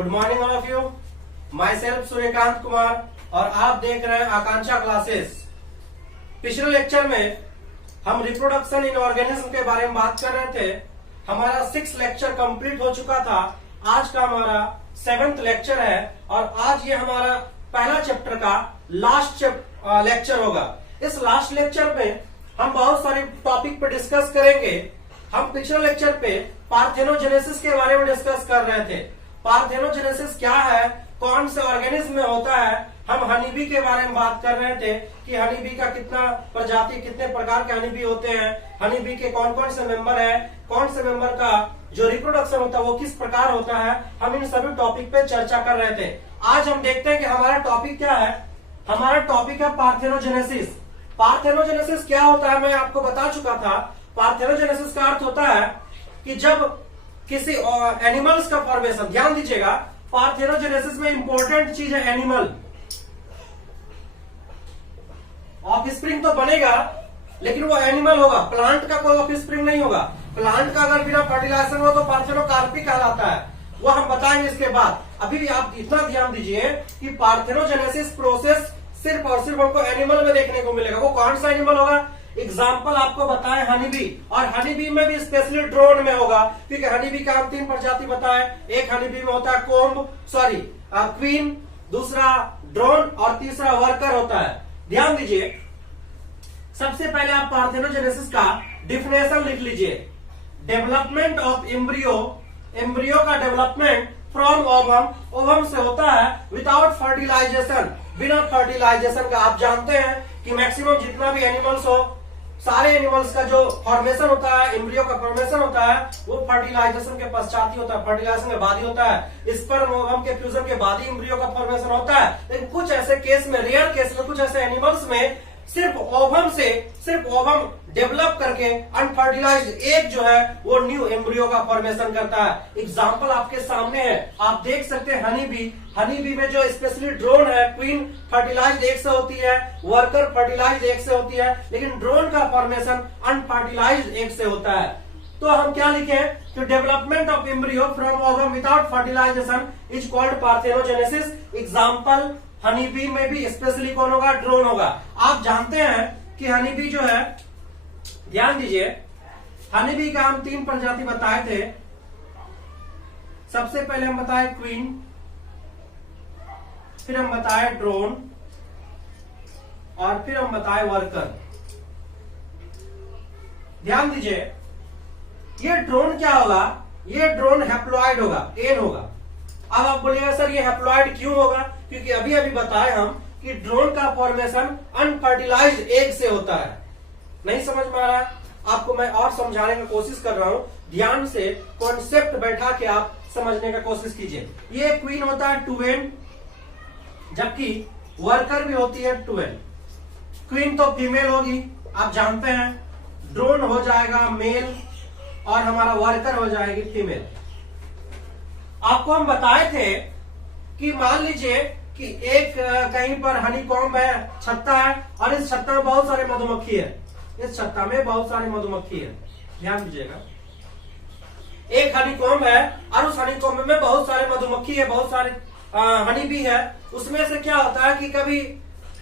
Good morning all of you. My self Suryakant Kumar और आप देख रहे हैं आकांक्षा क्लासेस। पिछले लेक्चर में हम रिप्रोडक्शन इन ऑर्गेनिज्म के बारे में बात कर रहे थे। हमारा 6 लेक्चर कंप्लीट हो चुका था। आज का हमारा 7th लेक्चर है और आज ये हमारा पहला चैप्टर का लास्ट लेक्चर होगा। इस लास्ट लेक्चर में हम बहुत सारे टॉपिक पे डिस्कस करेंगे। हम पिछले लेक्चर पे पार्थेनोजेनेसिस के बारे में डिस्कस कर रहे थे। पार्थेनोजेनेसिस क्या है, कौन से ऑर्गेनिज्म में होता है। हम हनीबी के बारे में बात कर रहे थे कि हनीबी का कितना प्रजाति, कितने प्रकार के हनीबी होते हैं, हनीबी के कौन कौन से मेंबर है, कौन से मेंबर का जो रिप्रोडक्शन होता है वो किस प्रकार होता है। हम इन सभी टॉपिक पे चर्चा कर रहे थे। आज हम देखते हैं कि हमारा टॉपिक क्या है। हमारा टॉपिक है पार्थेनोजेनेसिस। पार्थेनोजेनेसिस क्या होता है मैं आपको बता चुका था। पार्थेनोजेनेसिस का अर्थ होता है कि जब किसी एनिमल्स का फॉर्मेशन, ध्यान दीजिएगा, पार्थेनोजेनेसिस में इंपॉर्टेंट चीज है एनिमल। ऑफस्प्रिंग तो बनेगा लेकिन वो एनिमल होगा, प्लांट का कोई ऑफस्प्रिंग नहीं होगा। प्लांट का अगर बिना फर्टिलाइजेशन हो तो पार्थेनोकार्पी कहलाता है, वो हम बताएंगे इसके बाद। अभी भी आप इतना ध्यान दीजिए कि पार्थेनोजेनेसिस प्रोसेस सिर्फ और सिर्फ हमको एनिमल में देखने को मिलेगा। वो कौन सा एनिमल होगा? एग्जाम्पल आपको बताएं हनीबी, और हनीबी में भी स्पेशली ड्रोन में होगा, क्योंकि हनीबी का हम 3 प्रजाति बताएं। एक हनीबी में होता है क्वीन, दूसरा ड्रोन और तीसरा वर्कर होता है। ध्यान दीजिए, सबसे पहले आप पार्थेनोजेनेसिस का डिफिनेशन लिख लीजिए। डेवलपमेंट ऑफ एम्ब्रियो, एम्ब्रियो का डेवलपमेंट फ्रॉम ओवम, ओवम से होता है विदाउट फर्टिलाइजेशन, बिना फर्टिलाइजेशन का। आप जानते हैं कि मैक्सिमम जितना भी एनिमल्स हो, सारे एनिमल्स का जो फॉर्मेशन होता है, एम्ब्रियो का फॉर्मेशन होता है, वो फर्टिलाइजेशन के पश्चात ही होता है, फर्टिलाइजेशन के बाद ही होता है। स्पर्म ओवम के फ्यूजन के बाद ही एम्ब्रियो का फॉर्मेशन होता है। लेकिन कुछ ऐसे केस में, रेयर केस में, कुछ ऐसे एनिमल्स में सिर्फ ओवम डेवलप करके अनफर्टिलाइज्ड एग जो है वो न्यू एम्ब्रियो का फॉर्मेशन करता है। एग्जांपल आपके सामने है, आप देख सकते हैं हनीबी। हनीबी में जो स्पेशली ड्रोन है, क्वीन फर्टिलाइज्ड एग से होती है, वर्कर फर्टिलाइज्ड एग से होती है, लेकिन ड्रोन का फॉर्मेशन अनफर्टिलाइज्ड एग से होता है। तो हम क्या लिखे कि development of embryo from ovum without fertilisation is called parthenogenesis. Example honeybee में भी स्पेशली कौन होगा? ड्रोन होगा। आप जानते हैं कि हनीबी जो है, ध्यान दीजिए, हनीबी का हम 3 प्रजाति बताए थे। सबसे पहले हम बताए क्वीन, फिर हम बताए ड्रोन और फिर हम बताए वर्कर। ध्यान दीजिए, ये ड्रोन क्या होगा? ये ड्रोन हैप्लॉइड होगा, एन होगा। अब आप बोलिएगा सर ये हैप्लॉइड क्यों होगा? क्योंकि अभी अभी बताए हम कि ड्रोन का फॉर्मेशन अनफर्टिलाइज्ड एग से होता है। नहीं समझ में आ रहा है आपको? मैं और समझाने की कोशिश कर रहा हूं। ध्यान से कॉन्सेप्ट बैठा के आप समझने की कोशिश कीजिए। ये क्वीन होता है 2n, जबकि वर्कर भी होती है 2n। क्वीन तो फीमेल होगी, आप जानते हैं। ड्रोन हो जाएगा मेल और हमारा वर्कर हो जाएगी फीमेल। आपको हम बताए थे कि मान लीजिए कि एक कहीं पर हनी कॉम्ब है, छत्ता है, और इस छत्ता में बहुत सारे मधुमक्खी है। इस छत्ता में बहुत सारे मधुमक्खी है, ध्यान दीजिएगा। एक हनी कॉम्ब है और उस हनी कॉम्ब में बहुत सारे मधुमक्खी है, बहुत सारे हनी भी है। उसमें से क्या होता है कि कभी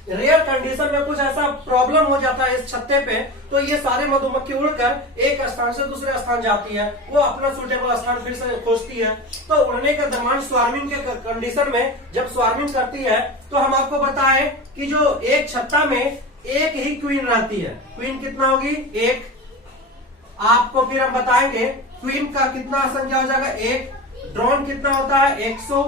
रेयर कंडीशन में कुछ ऐसा प्रॉब्लम हो जाता है इस छत्ते पे, तो ये सारे मधुमक्खी उड़कर एक स्थान से दूसरे स्थान जाती है, वो अपना सुटेबल स्थान फिर से खोजती है। तो उड़ने के दरमियान स्वार्मिंग के कंडीशन में जब स्वार्मिंग करती है तो हम आपको बताएं कि जो एक छत्ता में एक ही क्वीन रहती है। क्वीन कितना होगी? 1। आपको फिर हम बताएंगे क्वीन का कितना संख्या हो जाएगा? 1। ड्रोन कितना होता है? 100।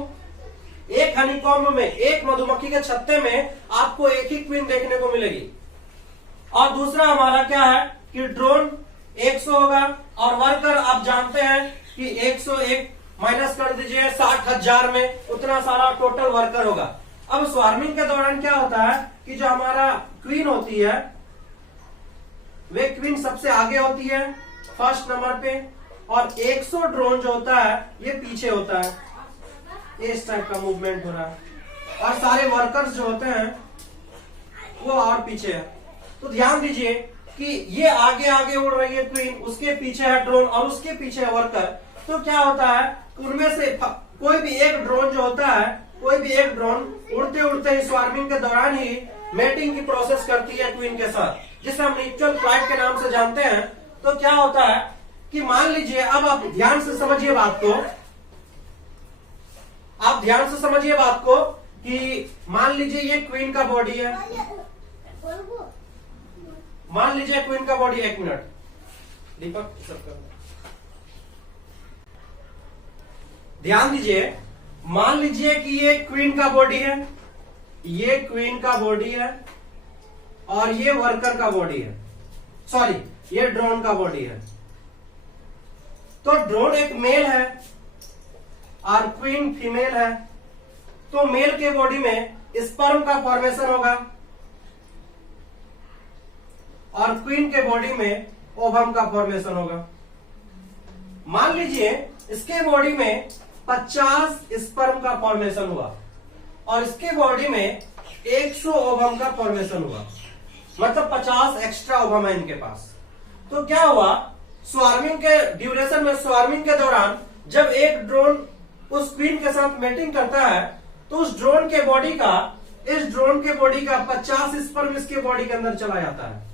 एक हनीकॉम्ब में, एक मधुमक्खी के छत्ते में आपको एक ही क्वीन देखने को मिलेगी। और दूसरा हमारा क्या है कि ड्रोन 100 होगा और वर्कर आप जानते हैं कि 101 माइनस कर दीजिए 60,000 में, उतना सारा टोटल वर्कर होगा। अब स्वार्मिंग के दौरान क्या होता है कि जो हमारा क्वीन होती है, वे क्वीन सबसे आगे होती है, फर्स्ट नंबर पे, और 100 ड्रोन जो होता है ये पीछे होता है। इस टाइप का मूवमेंट हो रहा है, और सारे वर्कर्स जो होते हैं वो और पीछे है। तो ध्यान दीजिए कि ये आगे आगे उड़ रही है क्वीन, उसके पीछे है ड्रोन और उसके पीछे है वर्कर। तो क्या होता है, उनमें से कोई भी एक ड्रोन जो होता है, कोई भी एक ड्रोन उड़ते उड़ते ही स्वार्मिंग के दौरान ही मेटिंग की प्रोसेस करती है क्वीन के साथ, जिसे हम म्यूचुअल फ्लाइट के नाम से जानते हैं। तो क्या होता है कि मान लीजिए, अब आप ध्यान से समझिए बात को, आप ध्यान से समझिए बात को कि मान लीजिए ये क्वीन का बॉडी है, मान लीजिए क्वीन का बॉडी, एक मिनट दीपक सब कर, ध्यान दीजिए, मान लीजिए कि ये क्वीन का बॉडी है, ये क्वीन का बॉडी है और ये वर्कर का बॉडी है, सॉरी ये ड्रोन का बॉडी है। तो ड्रोन एक मेल है और क्वीन फीमेल है। तो मेल के बॉडी में स्पर्म का फॉर्मेशन होगा और क्वीन के बॉडी में ओवम का फॉर्मेशन होगा। मान लीजिए इसके बॉडी में 50 स्पर्म का फॉर्मेशन हुआ और इसके बॉडी में 100 ओवम का फॉर्मेशन हुआ, मतलब 50 एक्स्ट्रा ओवम है इनके पास। तो क्या हुआ, स्वार्मिंग के ड्यूरेशन में, स्वार्मिंग के दौरान जब एक ड्रोन उस क्वीन के साथ मेटिंग करता है तो उस ड्रोन के बॉडी का, इस ड्रोन के बॉडी का 50 स्पर्म इसके बॉडी के अंदर चला जाता है।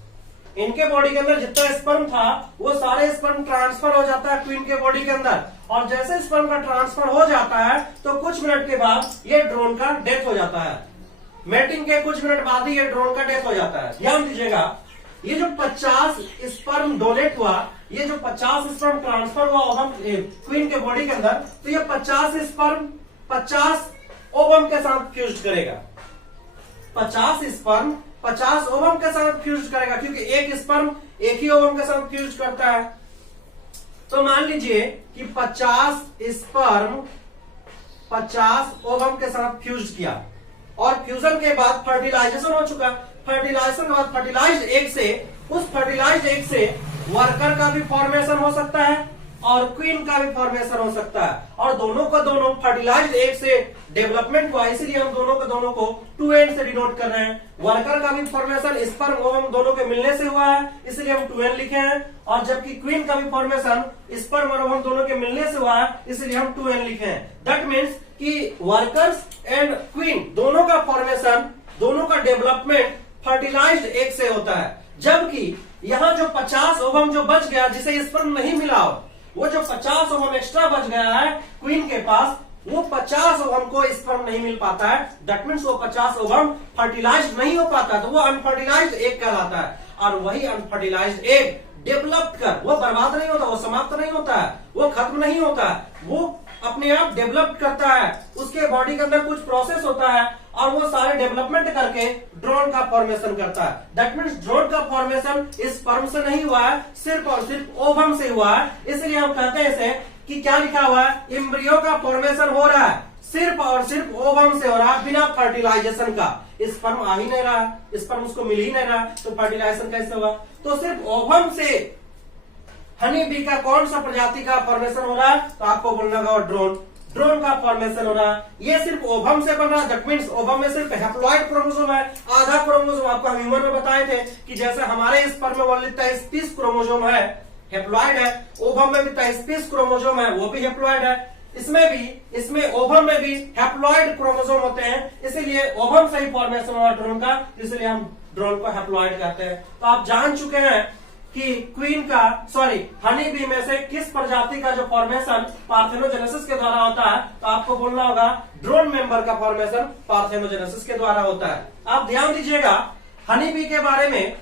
इनके बॉडी के अंदर जितना स्पर्म था वो सारे स्पर्म ट्रांसफर हो जाता है क्वीन के बॉडी के अंदर, और जैसे स्पर्म का ट्रांसफर हो जाता है तो कुछ मिनट के बाद ये ड्रोन का डेथ हो जाता है। मेटिंग के कुछ मिनट बाद ही ये ड्रोन का डेथ हो जाता है। ध्यान दीजिएगा, ये जो 50 स्पर्म डोनेट हुआ, ये जो 50 स्पर्म ट्रांसफर हुआ ओवम क्वीन के बॉडी के अंदर, तो ये 50 स्पर्म 50 ओवम के साथ फ्यूज करेगा। 50 स्पर्म 50 ओवम के साथ फ्यूज करेगा, क्योंकि एक स्पर्म एक ही ओवम के साथ फ्यूज करता है। तो मान लीजिए कि 50 स्पर्म 50 ओवम के साथ फ्यूज किया और फ्यूजन के बाद फर्टिलाइजेशन हो चुका। फर्टिलाइजेशन के बाद फर्टिलाइज्ड एग से, उस फर्टिलाइज्ड एग से वर्कर का भी फॉर्मेशन हो सकता है और क्वीन का भी फॉर्मेशन हो सकता है, और दोनों को दोनों फर्टिलाइज्ड एग से डेवलपमेंट हुआ, इसीलिए हम दोनों को 2n से डिनोट कर रहे हैं। वर्कर का भी फॉर्मेशन स्पर्म ओवम दोनों के मिलने से हुआ है, इसलिए हम 2n लिखे हैं, और जबकि क्वीन का भी फॉर्मेशन स्पर्म और ओवम दोनों के मिलने से हुआ है, इसलिए हम 2n लिखे हैं। दैट मीन्स कि वर्कर्स एंड क्वीन दोनों का फॉर्मेशन, दोनों का डेवलपमेंट फर्टिलाइज्ड एग से होता है। जबकि यहाँ जो 50 ओवम जो बच गया, जिसे स्पर्म नहीं मिला, वो जो 50 ओवम एक्स्ट्रा बच गया है क्वीन के पास, वो 50 ओवम को स्पर्म नहीं मिल पाता है। दैट मीन्स वो 50 ओवम फर्टिलाइज्ड नहीं हो पाता, तो वो अनफर्टिलाइज्ड एग कहलाता है। और वही अनफर्टिलाइज्ड एग डेवलप कर, वो बर्बाद नहीं होता, वो समाप्त नहीं होता है, वो खत्म नहीं होता है, वो अपने आप डेवलप करता है। उसके बॉडी के अंदर कुछ प्रोसेस होता है और वो सारे डेवलपमेंट करके ड्रोन का फॉर्मेशन करता है। दैट मीन्स ड्रोन का फॉर्मेशन इस स्पर्म से नहीं हुआ है, सिर्फ और सिर्फ ओवम से हुआ है। इसलिए हम कहते हैं इसे कि क्या लिखा हुआ है, एम्ब्रियो का फॉर्मेशन हो रहा है सिर्फ और सिर्फ ओवम से हो रहा है, बिना फर्टिलाइजेशन का। स्पर्म आ ही नहीं रहा, स्पर्म उसको मिल ही नहीं रहा, तो फर्टिलाइजेशन कैसे होगा? तो सिर्फ ओवम से हनी बी का कौन सा प्रजाति का फॉर्मेशन हो रहा है? तो आपको बोलना होगा ड्रोन, ड्रोन का फॉर्मेशन हो रहा है। ये सिर्फ ओवम से बन रहा है। दैट मीन्स ओवम में सिर्फ हैप्लॉइड क्रोमोसोम है, आधा क्रोमोसोम। आपको हम ह्यूमन में बताए थे कि जैसे हमारे स्पर्म में ओनली 33 क्रोमोसोम है, हैप्लॉइड है, ओवम में भी 33 क्रोमोसोम है, वो भी हैप्लॉइड है। इसमें ओवम में भी हैप्लॉइड क्रोमोसोम होते हैं, इसीलिए ओवम से ही फॉर्मेशन हुआ ड्रोन का, इसलिए हम ड्रोन को हैप्लॉइड कहते हैं। तो आप जान चुके हैं कि क्वीन का, सॉरी हनी बी में से किस प्रजाति का जो फॉर्मेशन पार्थेनोजेनेसिस के द्वारा होता है, तो आपको बोलना होगा ड्रोन मेंबर का फॉर्मेशन पार्थेनोजेनेसिस के द्वारा होता है। आप ध्यान दीजिएगा हनी बी के बारे में।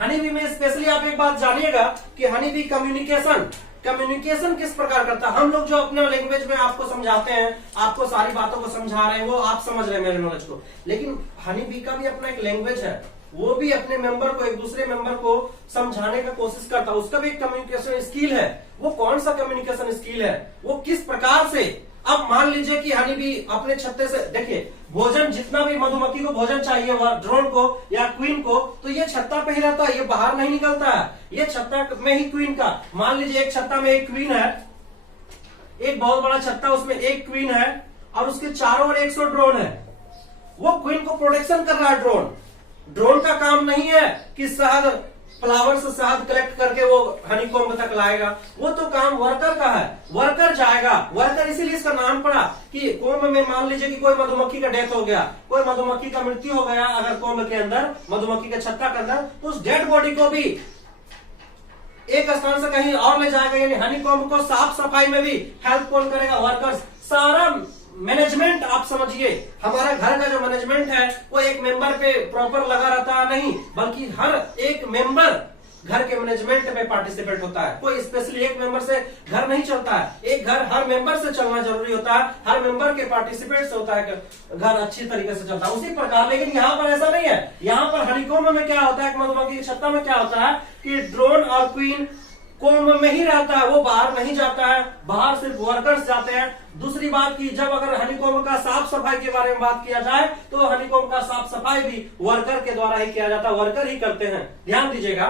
हनी बी में स्पेशली आप एक बात जानिएगा कि हनी बी कम्युनिकेशन किस प्रकार करता है। हम लोग जो अपने लैंग्वेज में आपको समझाते हैं, आपको सारी बातों को समझा रहे हैं, वो आप समझ रहे हैं मेरे नॉलेज को, लेकिन हनी बी का भी अपना एक लैंग्वेज है, वो भी अपने मेंबर को, एक दूसरे मेंबर को समझाने का कोशिश करता है, उसका भी एक कम्युनिकेशन स्किल है। वो कौन सा कम्युनिकेशन स्किल है, वो किस प्रकार से? अब मान लीजिए कि हनी बी अपने छत्ते से, देखिए भोजन, जितना भी मधुमक्खी को भोजन चाहिए ड्रोन को या क्वीन को, तो ये छत्ता पे ही रहता है, ये बाहर नहीं निकलता है, ये छत्ता में ही क्वीन का। मान लीजिए एक छत्ता में एक क्वीन है, एक बहुत बड़ा छत्ता, उसमें एक क्वीन है और उसके चारों ओर 100 ड्रोन है। वो क्वीन को प्रोटेक्शन कर रहा है। ड्रोन का काम नहीं है कि शहद फ्लावर से शहद कलेक्ट करके वो हनी कॉम्ब तक लाएगा, वो तो काम वर्कर का है। वर्कर जाएगा, वर्कर इसीलिए इसका नाम पड़ा कि कॉम्ब में मान लीजिए कि कोई मधुमक्खी का डेथ हो गया, कोई मधुमक्खी का मृत्यु हो गया अगर कॉम्ब के अंदर, मधुमक्खी के छत्ता के अंदर, तो उस डेड बॉडी को भी एक स्थान से कहीं और ले जाएगा, यानी हनी कॉम्ब को साफ सफाई में भी हेल्प कौन करेगा? वर्कर्स। सारा मैनेजमेंट आप समझिए, हमारा घर का जो मैनेजमेंट है वो एक मेंबर पे प्रॉपर लगा रहता है नहीं, बल्कि हर एक मेंबर घर के मैनेजमेंट में पार्टिसिपेट होता है। कोई स्पेशली एक मेंबर से घर नहीं चलता है, एक घर हर मेंबर से चलना जरूरी होता है, हर मेंबर के पार्टिसिपेट से होता है कि घर अच्छी तरीके से चलता है। उसी प्रकार लेकिन यहाँ पर ऐसा नहीं है। यहाँ पर हनीकॉम्ब में क्या होता है, मधुमक्खी की छत्ता में क्या होता है कि ड्रोन और क्वीन कॉम्ब में ही रहता है, वो बाहर नहीं जाता है, बाहर सिर्फ वर्कर्स जाते हैं। दूसरी बात की जब अगर हनीकॉम्ब का साफ सफाई के बारे में बात किया जाए तो हनीकॉम्ब का साफ सफाई भी वर्कर के द्वारा ही किया जाता है, वर्कर ही करते हैं, ध्यान दीजिएगा।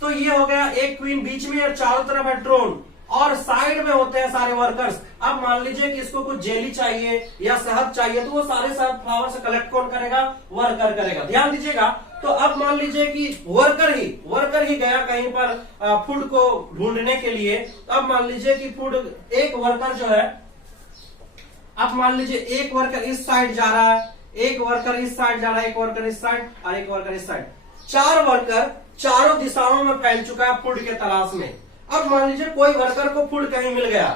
तो ये हो गया एक क्वीन बीच में और चारों तरफ है ड्रोन और साइड में होते हैं सारे वर्कर्स। अब मान लीजिए कि इसको कुछ जेली चाहिए या शहद चाहिए तो वो सारे शहद फ्लावर से कलेक्ट कौन करेगा? वर्कर करेगा, ध्यान दीजिएगा। तो अब मान लीजिए कि वर्कर ही गया कहीं पर फूड को ढूंढने के लिए। अब मान लीजिए कि फूड एक वर्कर जो है, अब मान लीजिए एक वर्कर इस साइड जा रहा है, एक वर्कर इस साइड जा रहा है, एक वर्कर इस साइड और एक वर्कर इस साइड। 4 वर्कर चारों दिशाओं में फैल चुका है फूड के तलाश में। अब मान लीजिए कोई वर्कर को फूड कहीं मिल गया,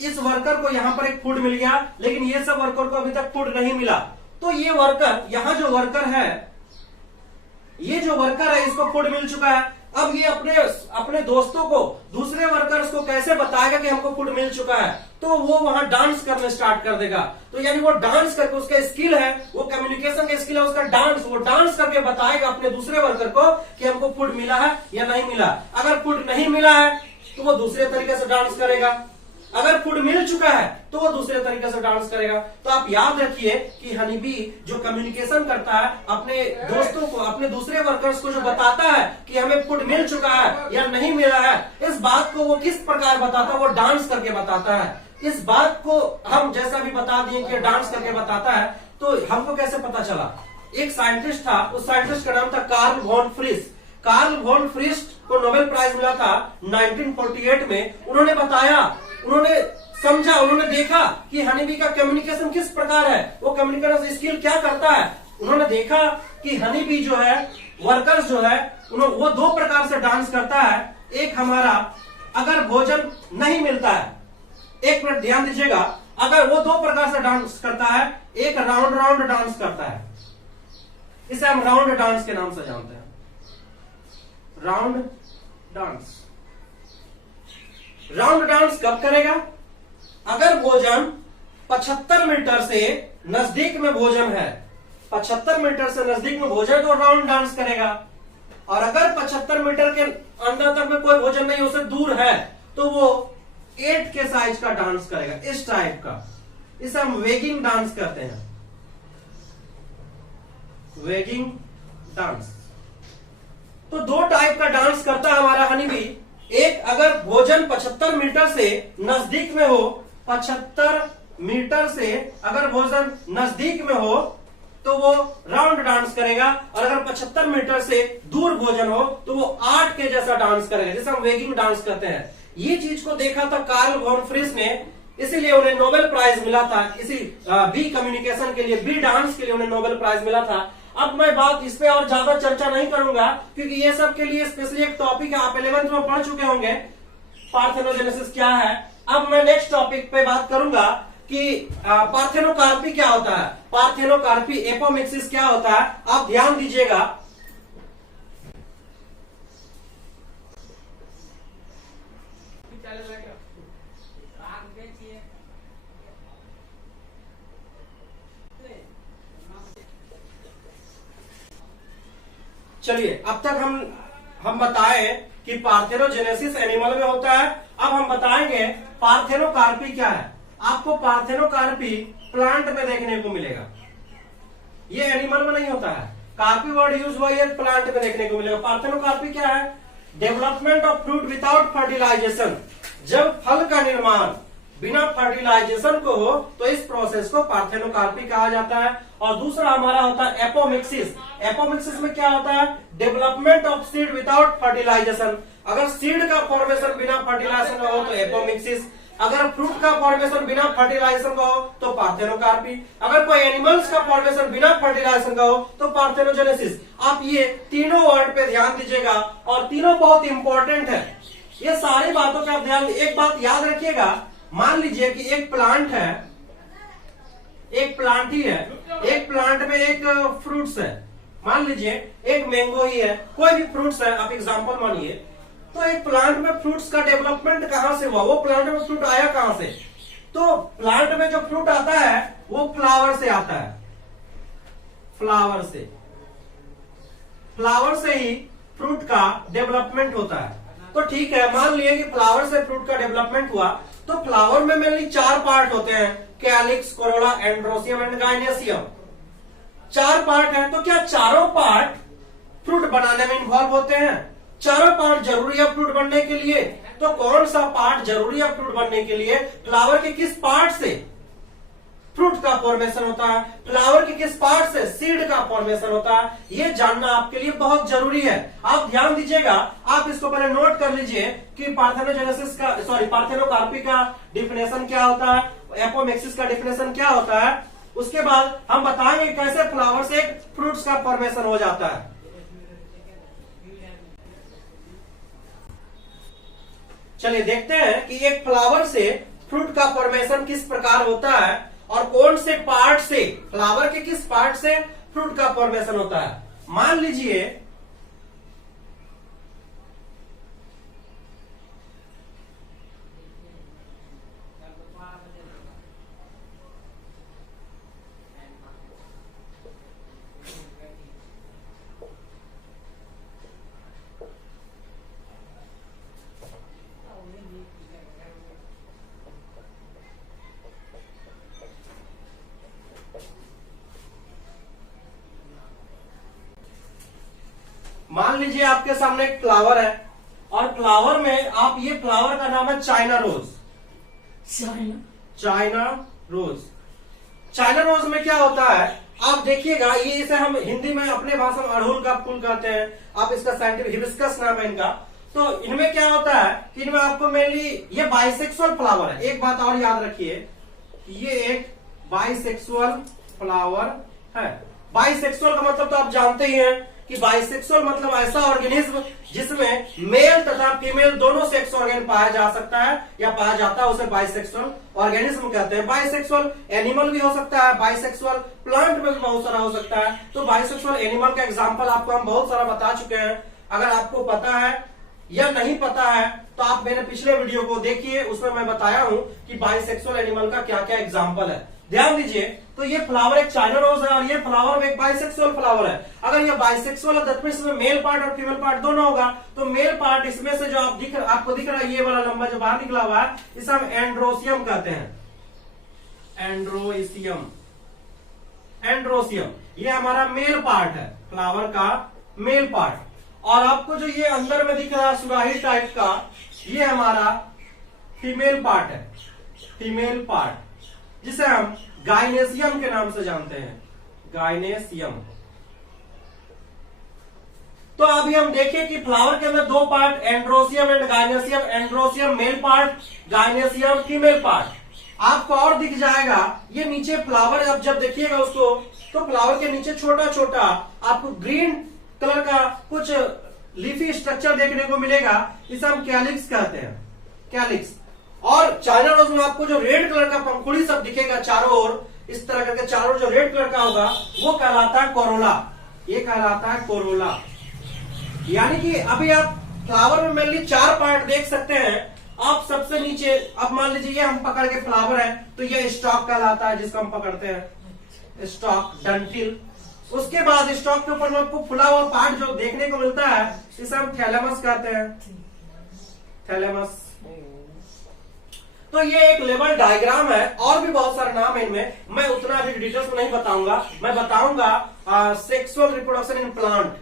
इस वर्कर को यहाँ पर एक फूड मिल गया, लेकिन ये सब वर्कर को अभी तक फूड नहीं मिला। तो ये वर्कर, यहाँ जो वर्कर है, ये जो वर्कर है इसको फूड मिल चुका है। अब ये अपने दोस्तों को, दूसरे वर्कर्स को कैसे बताएगा कि हमको फूड मिल चुका है? तो वो वहां डांस करने स्टार्ट कर देगा। तो यानी वो डांस करके, उसका स्किल है, वो कम्युनिकेशन का स्किल है उसका डांस, वो डांस करके बताएगा अपने दूसरे वर्कर को कि हमको फूड मिला है या नहीं मिला। अगर फूड नहीं मिला है तो वो दूसरे तरीके से डांस करेगा, अगर फूड मिल चुका है तो वो दूसरे तरीके से डांस करेगा। तो आप याद रखिए कि हनी बी जो कम्युनिकेशन करता है अपने दोस्तों को, अपने दूसरे वर्कर्स को जो बताता है कि हमें फूड मिल चुका है या नहीं मिला है, इस बात को वो किस प्रकार बताता है? वो डांस करके बताता है। इस बात को हम जैसा भी बता दिए कि डांस करके बताता है, तो हमको कैसे पता चला? एक साइंटिस्ट था, उस साइंटिस्ट का नाम था Karl von Frisch. Karl von Frisch को नोबेल प्राइज मिला था 1948 में। उन्होंने बताया, उन्होंने समझा, उन्होंने देखा कि हनी बी का कम्युनिकेशन किस प्रकार है, वो कम्युनिकेशन स्किल क्या करता है। उन्होंने देखा कि हनी बी जो है, वर्कर्स जो है, वो 2 प्रकार से डांस करता है। एक हमारा अगर भोजन नहीं मिलता है, एक मिनट ध्यान दीजिएगा, अगर वो 2 प्रकार से डांस करता है, एक राउंड डांस करता है, इसे हम राउंड डांस के नाम से जानते हैं, राउंड डांस। राउंड डांस कब करेगा? अगर भोजन 75 मीटर से नजदीक में भोजन है, 75 मीटर से नजदीक में भोजन तो राउंड डांस करेगा। और अगर 75 मीटर के अंदर तक में कोई भोजन नहीं, उससे दूर है, तो वो 8 के साइज का डांस करेगा, इस टाइप का। इसे हम वेगिंग डांस कहते हैं, वेगिंग डांस। तो 2 टाइप का डांस करता है हमारा हनी बी। एक, अगर भोजन 75 मीटर से नजदीक में हो, 75 मीटर से अगर भोजन नजदीक में हो तो वो राउंड डांस करेगा, और अगर 75 मीटर से दूर भोजन हो तो वो 8 के जैसा डांस करेगा, जिसे हम वेगिंग डांस कहते हैं। ये चीज को देखा था कार्ल वॉन फ्रिस ने, इसीलिए उन्हें नोबेल प्राइज मिला था, इसी बी कम्युनिकेशन के लिए, बी डांस के लिए उन्हें नोबेल प्राइज मिला था। अब मैं बात इस पे और ज्यादा चर्चा नहीं करूंगा, क्योंकि ये सब के लिए स्पेशली एक टॉपिक है, आप 11th में पढ़ चुके होंगे पार्थेनोजेनेसिस क्या है। अब मैं नेक्स्ट टॉपिक पे बात करूंगा कि पार्थेनोकार्पी क्या होता है, पार्थेनोकार्पी एपोमिक्सिस क्या होता है। आप ध्यान दीजिएगा, चलिए अब तक हम बताए कि पार्थेनोजेनेसिस एनिमल में होता है। अब हम बताएंगे पार्थेनोकार्पी क्या है। आपको पार्थेनोकार्पी प्लांट में देखने को मिलेगा, ये एनिमल में नहीं होता है। कार्पी वर्ड यूज हुआ, ये प्लांट में देखने को मिलेगा। पार्थेनोकार्पी क्या है? Development of fruit without fertilisation. जब फल का निर्माण बिना फर्टिलाइजेशन को हो तो इस प्रोसेस को पार्थेनोकार्पी कहा जाता है। और दूसरा हमारा होता है एपोमिक्सिस। एपोमिक्सिस में क्या होता है? Development of seed without fertilisation. अगर सीड का फॉर्मेशन बिना फर्टिलाइजेशन का हो तो एपोमिक्सिस, अगर फ्रूट का फॉर्मेशन बिना फर्टिलाइजेशन का हो तो पार्थेनोकार्पी, अगर कोई एनिमल्स का फॉर्मेशन बिना फर्टिलाइजेशन का हो तो पार्थेनोजेनेसिस। आप ये तीनों वर्ड पे ध्यान दीजिएगा और तीनों बहुत इंपॉर्टेंट है। ये सारी बातों पे आप ध्यान, एक बात याद रखिएगा, मान लीजिए कि एक प्लांट है, एक प्लांट ही है, एक प्लांट में एक फ्रूट्स है, मान लीजिए एक मैंगो ही है, कोई भी फ्रूट्स है, आप एग्जांपल मानिए। तो एक प्लांट में फ्रूट्स का डेवलपमेंट कहां से हुआ? वो प्लांट में फ्रूट आया कहां से? तो प्लांट में जो फ्रूट आता है वो फ्लावर से आता है, फ्लावर से, फ्लावर से ही फ्रूट का डेवलपमेंट होता है। तो ठीक है, मान लिए कि फ्लावर से फ्रूट का डेवलपमेंट हुआ, तो फ्लावर में मेनली 4 पार्ट होते हैं, calyx, corolla, androecium and gynoecium. 4 part है, तो क्या चारों पार्ट फ्रूट बनाने में इन्वॉल्व होते हैं? चारों पार्ट जरूरी है फ्रूट बनने के लिए। तो कौन सा पार्ट जरूरी है फ्रूट बनने के लिए? फ्लावर के किस पार्ट से फ्रूट का फॉर्मेशन होता है, फ्लावर के किस पार्ट से सीड का फॉर्मेशन होता है, ये जानना आपके लिए बहुत जरूरी है। आप ध्यान दीजिएगा, आप इसको पहले नोट कर लीजिए कि पार्थेनोजेनेसिस का, सॉरी, पार्थेनोकार्पी का डिफिनेशन क्या होता है, एपोमिक्सिस का डिफिनेशन क्या होता है। उसके बाद हम बताएंगे कैसे फ्लावर से एक फ्रूट्स का फॉर्मेशन हो जाता है। चलिए देखते हैं कि एक फ्लावर से फ्रूट का फॉर्मेशन किस प्रकार होता है और कौन से पार्ट से, फ्लावर के किस पार्ट से फ्रूट का फॉर्मेशन होता है। मान लीजिए आपके सामने एक फ्लावर है और फ्लावर में आप, ये फ्लावर का नाम है China rose. China rose, China rose में क्या होता है आप देखिएगा, ये इसे हम हिंदी में अपने भाषा में अड़हुल का फूल कहते हैं, आप इसका साइंटिफिक हिबिस्कस नाम है इनका। तो इनमें क्या होता है कि इनमें आपको मेनली ये बाइसेक्सुअल फ्लावर है। एक बात और याद रखिए, ये एक बाइसेक्सुअल फ्लावर है। बाइसेक्सुअल का मतलब तो आप जानते ही हैं कि बाइसेक्सुअल मतलब ऐसा ऑर्गेनिज्म जिसमें मेल तथा फीमेल दोनों सेक्स ऑर्गन पाया जा सकता है या पाया जाता है, उसे बाइसेक्सुअल ऑर्गेनिज्म कहते हैं। बाइसेक्सुअल एनिमल भी हो सकता है, बाइसेक्सुअल प्लांट में भी बहुत सारा हो सकता है। तो बाइसेक्सुअल एनिमल का एग्जांपल आपको हम बहुत सारा बता चुके हैं। अगर आपको पता है या नहीं पता है तो आप मेरे पिछले वीडियो को देखिए, उसमें मैं बताया हूं कि बाइसेक्सुअल एनिमल का क्या क्या एग्जाम्पल है। ध्यान दीजिए, तो ये फ्लावर एक चाइना रोज है और ये फ्लावर में एक बाइसेक्सुअल फ्लावर है। अगर ये बाइसेक्सुअल है तो इसमें मेल पार्ट और फीमेल पार्ट दोनों होगा। तो मेल पार्ट इसमें से जो आपको दिख रहा है, ये वाला लंबा जो बाहर निकला हुआ है, इसे हम एंड्रोसियम कहते हैं। एंड्रोसियम, एंड्रोसियम ये हमारा मेल पार्ट है, फ्लावर का मेल पार्ट। और आपको जो ये अंदर में दिख रहा है सुराही टाइप का, ये हमारा फीमेल पार्ट है, फीमेल पार्ट, जिसे हम गाइनेसियम के नाम से जानते हैं, गाइनेसियम। तो अभी हम देखें कि फ्लावर के अंदर 2 part, androecium and gynoecium. Androecium male part, gynoecium female part. आपको और दिख जाएगा ये नीचे फ्लावर, आप जब देखिएगा उसको तो फ्लावर के नीचे छोटा छोटा आपको ग्रीन कलर का कुछ लीफी स्ट्रक्चर देखने को मिलेगा, इसे हम कैलिक्स कहते हैं, कैलिक्स। और चाइना रोज में आपको जो रेड कलर का पंखुड़ी सब दिखेगा चारों ओर, इस तरह करके चारों जो रेड कलर का होगा वो कहलाता है कोरोला, ये कहलाता है कोरोला। यानी कि अभी आप फ्लावर में मेनली 4 पार्ट देख सकते हैं। आप सबसे नीचे, अब मान लीजिए ये हम पकड़ के फ्लावर है तो ये स्टॉक कहलाता है, जिसको हम पकड़ते हैं स्टॉक, डंठिल। उसके बाद स्टॉक के ऊपर आपको फुला हुआ पार्ट जो देखने को मिलता है, इसे हम थैलेमस कहते हैं, थैलेमस। तो ये एक लेवल डायग्राम है, और भी बहुत सारे नाम है इनमें, मैं उतना अभी डिटेल्स में नहीं बताऊंगा। मैं बताऊंगा sexual reproduction in plant,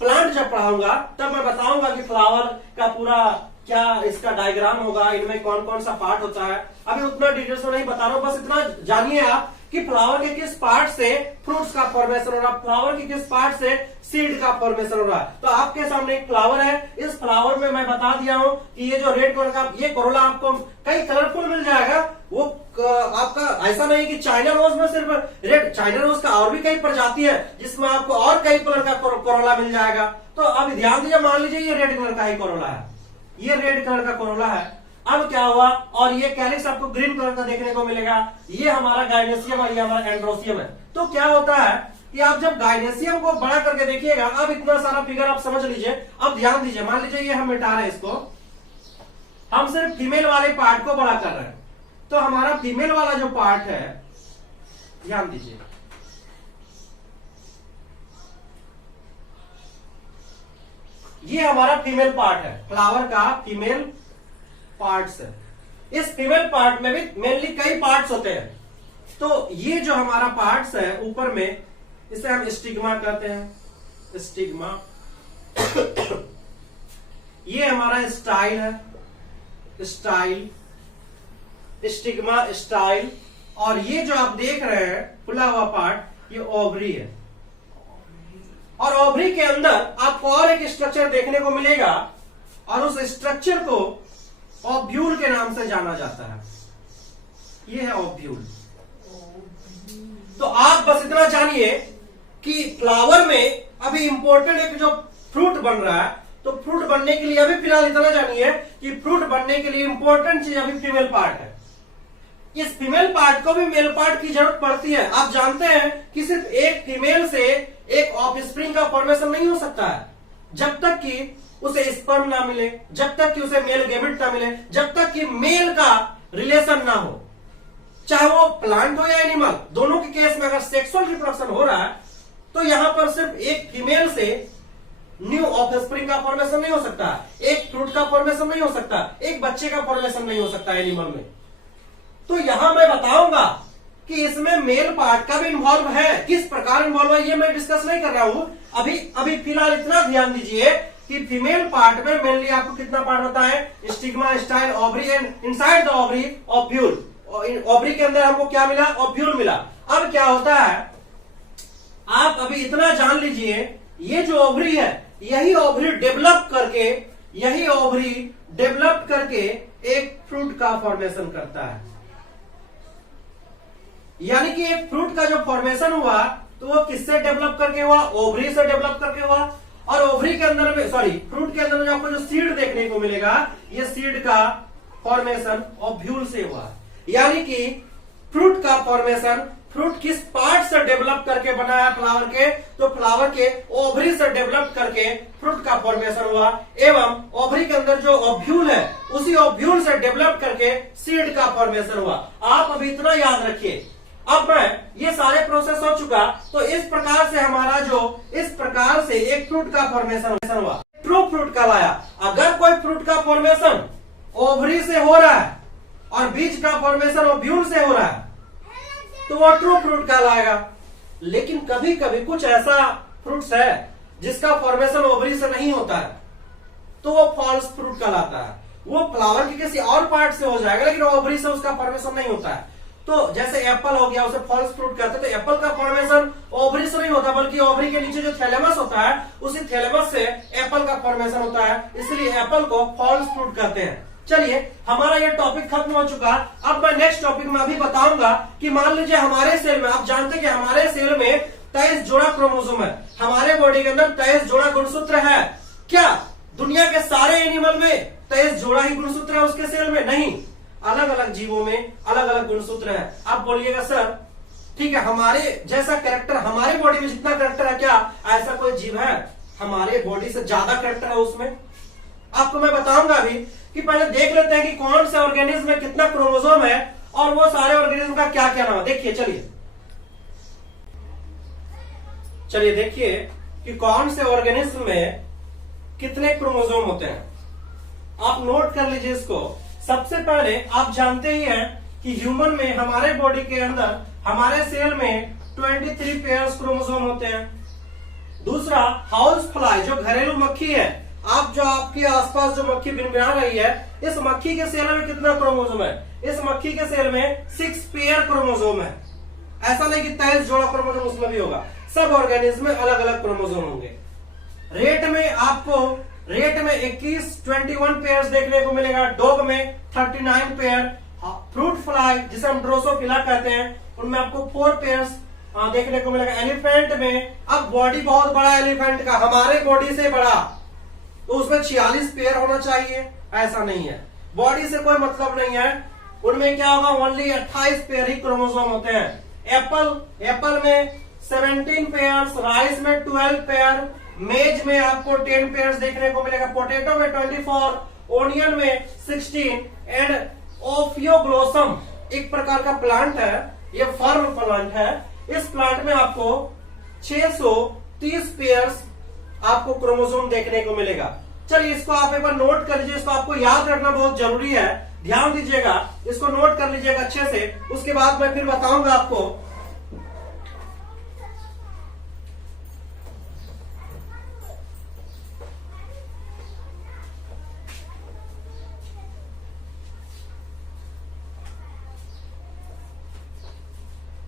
plant जब पढ़ाऊंगा तब मैं बताऊंगा कि फ्लावर का पूरा क्या इसका डायग्राम होगा, इनमें कौन कौन सा पार्ट होता है, अभी उतना डिटेल्स में नहीं बता रहा हूं, बस इतना जानिए आप कि फ्लावर के किस पार्ट से फ्रूट्स का फॉर्मेशन हो रहा है, फ्लावर के किस पार्ट से सीड का फॉर्मेशन हो रहा है। तो आपके सामने एक फ्लावर है, इस फ्लावर में मैं बता दिया हूं कि ये जो रेड कलर का ये कोरोला आपको कई कलरफुल मिल जाएगा। वो आपका ऐसा नहीं कि चाइना रोज में सिर्फ रेड, चाइना रोज का और भी कई प्रजाति है जिसमें आपको और कई कलर का कोरोला मिल जाएगा। तो अब ध्यान दीजिए, मान लीजिए ये रेड कलर का ही कोरोला है, ये रेड कलर का कोरोला है। अब क्या हुआ, और ये कैलिक्स आपको ग्रीन कलर का देखने को मिलेगा, ये हमारा गाइनेसियम और ये हमारा एंड्रोसियम है। तो क्या होता है कि आप जब गाइनेसियम को बड़ा करके देखिएगा, अब इतना सारा फिगर आप समझ लीजिए, अब ध्यान दीजिए, मान लीजिए ये हम मिटा रहे हैं इसको, हम सिर्फ फीमेल वाले पार्ट को बड़ा कर रहे हैं। तो हमारा फीमेल वाला जो पार्ट है, ध्यान दीजिए, ये हमारा फीमेल पार्ट है, फ्लावर का फीमेल पार्ट्स है। इस फीमेल पार्ट में भी मेनली कई पार्ट्स होते हैं। तो ये जो हमारा पार्ट्स है ऊपर में, इसे हम स्टिग्मा कहते हैं, स्टिग्मा। ये हमारा स्टाइल है, स्टाइल, स्टिग्मा, स्टाइल। और ये जो आप देख रहे हैं खुला हुआ पार्ट, ये ओवरी है। और ओवरी के अंदर आपको और एक स्ट्रक्चर देखने को मिलेगा, और उस स्ट्रक्चर को ओव्यूल के नाम से जाना जाता है। ये है ओव्यूल। तो आप बस इतना जानिए कि फ्लावर में अभी इंपॉर्टेंट एक जो फ्रूट बन रहा है, तो फ्रूट बनने के लिए अभी फिलहाल इतना जानिए कि फ्रूट बनने के लिए इंपॉर्टेंट चीज अभी फीमेल पार्ट है। इस फीमेल पार्ट को भी मेल पार्ट की जरूरत पड़ती है। आप जानते हैं कि सिर्फ एक फीमेल से एक ऑफस्प्रिंग का फॉर्मेशन नहीं हो सकता है, जब तक कि उसे स्पर्म ना मिले, जब तक कि उसे मेल गैमेट ना मिले, जब तक कि मेल का रिलेशन ना हो, चाहे वो प्लांट हो या एनिमल। दोनों के केस में अगर सेक्सुअल रिप्रोडक्शन हो रहा है, तो यहां पर सिर्फ एक फीमेल से न्यू ऑफस्प्रिंग का फॉर्मेशन नहीं हो सकता, एक फ्रूट का फॉर्मेशन नहीं हो सकता, एक बच्चे का फॉर्मेशन नहीं हो सकता एनिमल में। तो यहां मैं बताऊंगा कि इसमें मेल पार्ट का भी इन्वॉल्व है। किस प्रकार इन्वॉल्व है ये मैं डिस्कस नहीं कर रहा हूं अभी फिलहाल इतना ध्यान दीजिए कि फीमेल पार्ट में मेनली आपको कितना पार्ट होता है, stigma, style, ovary and inside the ovary ovule. Ovary के अंदर हमको क्या मिला, ओव्यूल मिला। अब क्या होता है, आप अभी इतना जान लीजिए, ये जो ओवरी है, यही ओवरी डेवलप करके एक फ्रूट का फॉर्मेशन करता है। यानी कि एक फ्रूट का जो फॉर्मेशन हुआ, तो वो किससे डेवलप करके हुआ, ओवरी से डेवलप करके हुआ। और ओवरी के अंदर में, सॉरी, फ्रूट के अंदर में आपको जो सीड देखने को मिलेगा, ये सीड का फॉर्मेशन ओव्यूल से हुआ। यानी कि फ्रूट का फॉर्मेशन, फ्रूट किस पार्ट से डेवलप करके बना है फ्लावर के, तो फ्लावर के ओवरी से डेवलप करके फ्रूट का फॉर्मेशन हुआ। एवं ओवरी के अंदर जो ओव्यूल है, उसी ओव्यूल से डेवलप करके सीड का फॉर्मेशन हुआ। आप अभी इतना याद रखिए। अब मैं ये सारे प्रोसेस हो चुका, तो इस प्रकार से हमारा इस प्रकार से एक फ्रूट का फॉर्मेशन हुआ, ट्रू फ्रूट कहलाया। अगर कोई फ्रूट का फॉर्मेशन ओवरी से हो रहा है और बीज का फॉर्मेशन ओव्यूल से हो रहा है, तो वो ट्रू फ्रूट कहलाएगा। लेकिन कभी कभी कुछ ऐसा फ्रूट्स है जिसका फॉर्मेशन ओवरी से नहीं होता है, तो वो फॉल्स फ्रूट कहलाता है। वो फ्लावर के किसी और पार्ट से हो जाएगा, लेकिन ओवरी से उसका फॉर्मेशन नहीं होता है। तो जैसे एप्पल हो गया, उसे फॉल्स फ्रूट कहते हैं। तो एप्पल का फॉर्मेशन ओवरी से नहीं होता, बल्कि ओवरी के नीचे जो थैलेमस होता है, उसी थैलेमस से एप्पल का फॉर्मेशन होता है, इसलिए एप्पल को फॉल्स फ्रूट कहते हैं। चलिए, हमारा ये टॉपिक खत्म हो चुका। अब मैं नेक्स्ट टॉपिक में अभी बताऊंगा कि मान लीजिए हमारे सेल में, आप जानते हैं कि हमारे सेल में 23 जोड़ा क्रोमोसोम है। हमारे बॉडी के अंदर 23 जोड़ा गुणसूत्र है। क्या दुनिया के सारे एनिमल में 23 जोड़ा ही गुणसूत्र है उसके सेल में? नहीं, अलग अलग जीवों में अलग अलग गुणसूत्र है। आप बोलिएगा सर ठीक है, हमारे जैसा कैरेक्टर, हमारे बॉडी में जितना कैरेक्टर है, क्या ऐसा कोई जीव है हमारे बॉडी से ज्यादा कैरेक्टर है उसमें? आपको मैं बताऊंगा अभी कि पहले देख लेते हैं कि कौन से ऑर्गेनिज्म में कितना क्रोमोसोम है और वो सारे ऑर्गेनिज्म का क्या क्या नाम है। देखिए, चलिए देखिए कि कौन से ऑर्गेनिज्म में कितने क्रोमोसोम होते हैं। आप नोट कर लीजिए इसको। सबसे पहले आप जानते ही हैं कि ह्यूमन में, हमारे बॉडी के अंदर, हमारे सेल में 23 पेयर्स क्रोमोसोम होते हैं। दूसरा, हाउस फ्लाई जो घरेलू मक्खी है, आप जो आपके आसपास जो मक्खी भिनभिना रही है, इस मक्खी के सेल में कितना क्रोमोसोम है? इस मक्खी के सेल में 6 पेयर क्रोमोसोम है। ऐसा नहीं कि 23 जोड़ा क्रोमोसोम उसमें भी होगा, सब ऑर्गेनिज्म में अलग अलग क्रोमोसोम होंगे। रेट में आपको 21 पेयर्स देखने को मिलेगा, डॉग में 39 पेयर, फ्रूट फ्लाई जिसे हम ड्रोसोफिला कहते हैं उनमें आपको 4 पेयर्स देखने को मिलेगा। एलिफेंट में, अब बॉडी बहुत बड़ा एलिफेंट का, हमारे बॉडी से बड़ा, तो उसमें 46 पेयर होना चाहिए, ऐसा नहीं है, बॉडी से कोई मतलब नहीं है। उनमें क्या होगा, ओनली 28 पेयर ही क्रोमोसोम होते हैं। एप्पल में 17 पेयर्स, राइस में 12 पेयर, मेज में आपको 10 पेयर्स देखने को मिलेगा, पोटैटो में 24, ओनियन में 16 एंड ओफियोग्लोसम एक प्रकार का प्लांट है, ये फर्म प्लांट है, इस प्लांट में आपको 630 पेयर्स आपको क्रोमोसोम देखने को मिलेगा। चलिए इसको आप एक बार नोट कर लीजिए, इसको आपको याद रखना बहुत जरूरी है, ध्यान दीजिएगा, इसको नोट कर लीजिएगा अच्छे से, उसके बाद मैं फिर बताऊंगा आपको।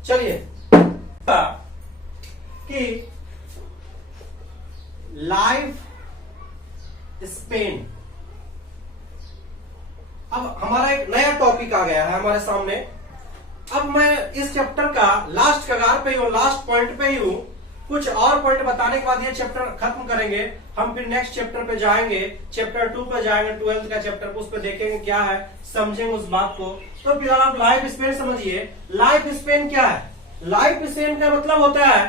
चलिए कि लाइफ स्पेन, अब हमारा एक नया टॉपिक आ गया है हमारे सामने। अब मैं इस चैप्टर का लास्ट कगार पे ही हूं, लास्ट पॉइंट पे ही हूं, कुछ और पॉइंट बताने के बाद ये चैप्टर खत्म करेंगे। हम फिर नेक्स्ट चैप्टर पे जाएंगे, चैप्टर 2 पे जाएंगे, 12th का चैप्टर, उस पे देखेंगे क्या है, समझेंगे उस बात को। तो फिलहाल आप लाइफ स्पेन समझिए। लाइफ स्पेन क्या है? लाइफ स्पेन का मतलब होता है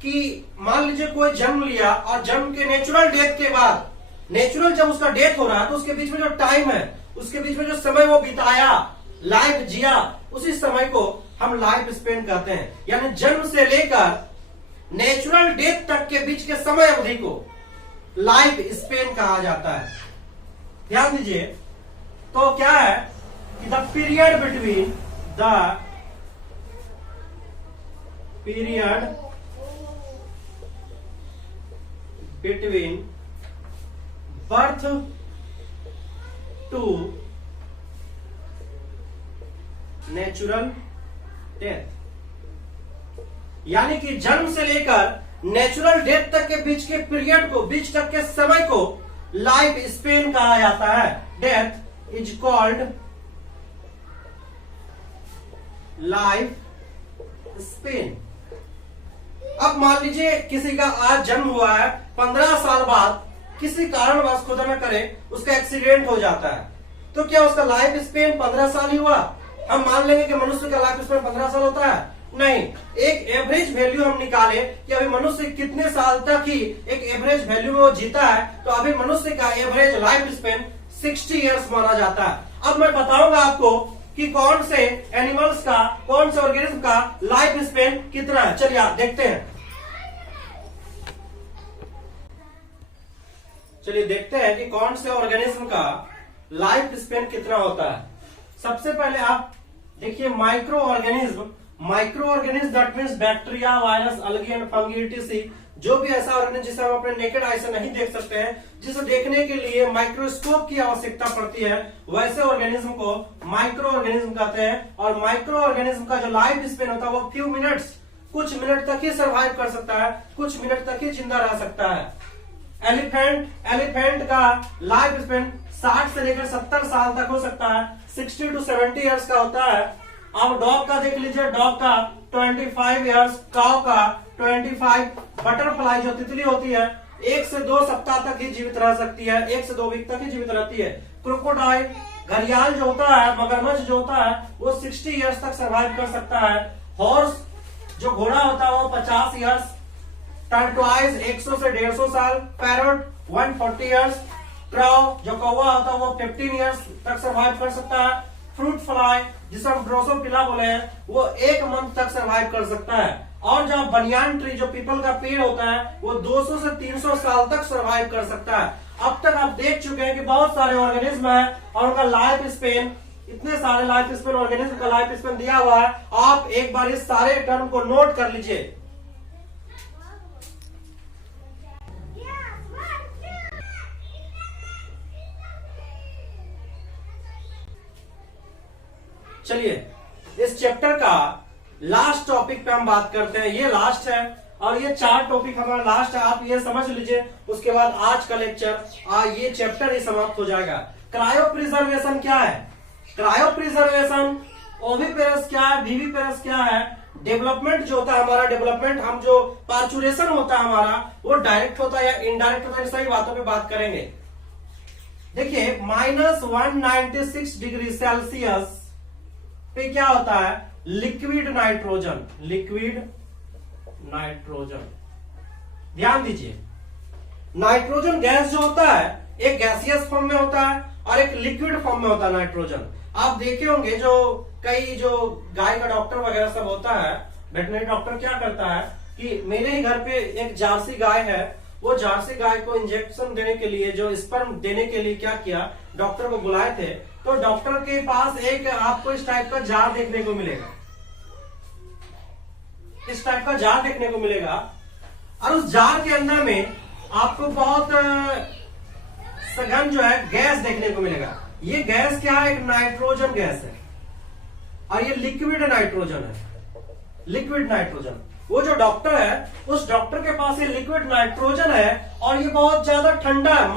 कि मान लीजिए कोई जन्म लिया और जन्म के नेचुरल डेथ के बाद, नेचुरल जब उसका डेथ हो रहा है तो उसके बीच में जो टाइम है, उसके बीच में जो समय वो बिताया, लाइफ जिया, उसी समय को हम लाइफ स्पेन कहते हैं। यानी जन्म से लेकर नेचुरल डेथ तक के बीच के समय अवधि को लाइफ स्पेन कहा जाता है। ध्यान दीजिए, तो क्या है कि the period between birth to natural death, यानी कि जन्म से लेकर नेचुरल डेथ तक के बीच के पीरियड को, बीच तक के समय को लाइफ स्पेन कहा जाता है। Death is called life span. अब मान लीजिए किसी का आज जन्म हुआ है, 15 साल बाद किसी कारणवश खुदा न करे उसका एक्सीडेंट हो जाता है, तो क्या उसका लाइफ स्पेन 15 साल ही हुआ? हम मान लेंगे कि मनुष्य का लाइफ स्पेन 15 साल होता है? नहीं, एक एवरेज वैल्यू हम निकाले कि अभी मनुष्य कितने साल तक ही एक एवरेज वैल्यू में वो जीता है, तो अभी मनुष्य का एवरेज लाइफ स्पेन 60 इयर्स माना जाता है। अब मैं बताऊंगा आपको कि कौन से एनिमल्स का, कौन से ऑर्गेनिज्म का लाइफ स्पेन कितना है। चलिए आप देखते हैं, चलिए देखते हैं कि कौन से ऑर्गेनिज्म का लाइफ स्पेन कितना होता है। सबसे पहले आप देखिए microorganism. Microorganism that means bacteria, virus, algae and fungi etc, जो भी ऐसा ऑर्गेनिज्म जिसे हम अपने नेकेड आई से नहीं देख सकते हैं, जिसे देखने के लिए माइक्रोस्कोप की आवश्यकता पड़ती है, वैसे ऑर्गेनिज्म को माइक्रो ऑर्गेनिज्म कहते हैं। और माइक्रो ऑर्गेनिज्म का जो लाइफ स्पेन होता है वो फ्यू मिनट्स, कुछ मिनट तक ही सर्वाइव कर सकता है, कुछ मिनट तक ही जिंदा रह सकता है। एलिफेंट का लाइफ स्पेन 60 से लेकर 70 साल तक हो सकता है, 60 to 70 इयर्स का होता है। अब डॉग का देख लीजिए, डॉग का 25 इयर्स, काऊ का 25, बटरफ्लाई जो तितली होती है 1 से 2 सप्ताह तक ही जीवित रह सकती है, 1 से 2 वीक तक ही जीवित रहती है। क्रोकोडाइल, घड़ियाल जो होता है, मगरमच्छ जो होता है वो 60 इयर्स तक सर्वाइव कर सकता है। हॉर्स जो घोड़ा होता है वो 50 इयर्स, टर्टवाइज 100 से 150 साल, पैरट 140 इयर्स, क्राउ जो कौवा होता है वो 15 इयर्स तक सर्वाइव कर सकता है। फ्रूट फ्लाई जिसे हम ड्रोसोफिला बोले हैं वो 1 मंथ तक सर्वाइव कर सकता है। और जो बनियान ट्री जो पीपल का पेड़ होता है वो 200 से 300 साल तक सर्वाइव कर सकता है। अब तक आप देख चुके हैं कि बहुत सारे ऑर्गेनिज्म है और उनका लाइफ स्पेन, इतने सारे लाइफ स्पेन ऑर्गेनिज्म का लाइफ स्पेन दिया हुआ है। आप एक बार इस सारे टर्म को नोट कर लीजिए। चलिए इस चैप्टर का लास्ट टॉपिक पे हम बात करते हैं। ये लास्ट है और ये 4 टॉपिक हमारा लास्ट है, आप ये समझ लीजिए। उसके बाद आज का लेक्चर ये चैप्टर ही समाप्त हो जाएगा। क्रायो प्रिजर्वेशन क्या है, क्रायो प्रिजर्वेशन, ओविपेरस क्या है, विविपेरस क्या है, डेवलपमेंट जो होता है हमारा, डेवलपमेंट हम जो पार्चुरेशन होता है हमारा वो डायरेक्ट होता है या इनडायरेक्ट होता है, इन सभी बातों पे बात करेंगे। देखिए -196 डिग्री सेल्सियस पे क्या होता है, लिक्विड नाइट्रोजन, लिक्विड नाइट्रोजन, ध्यान दीजिए। नाइट्रोजन गैस जो होता है एक गैसियस फॉर्म में होता है और एक लिक्विड फॉर्म में होता है नाइट्रोजन। आप देखे होंगे जो कई जो गाय का डॉक्टर वगैरह सब होता है, वेटनरी डॉक्टर क्या करता है कि मेरे ही घर पे एक जार्सी गाय है, वो जार्सी गाय को इंजेक्शन देने के लिए, जो स्पर्म देने के लिए क्या किया, डॉक्टर को बुलाए थे। तो डॉक्टर के पास एक आपको इस टाइप का जार देखने को मिलेगा, इस टाइप का जार देखने को मिलेगा और उस जार के अंदर में आपको बहुत सघन जो है गैस देखने को मिलेगा। ये गैस क्या है, एक नाइट्रोजन गैस है और ये लिक्विड नाइट्रोजन है, लिक्विड नाइट्रोजन। वो जो डॉक्टर है उस डॉक्टर के पास ये लिक्विड नाइट्रोजन है और ये बहुत ज्यादा ठंडा है,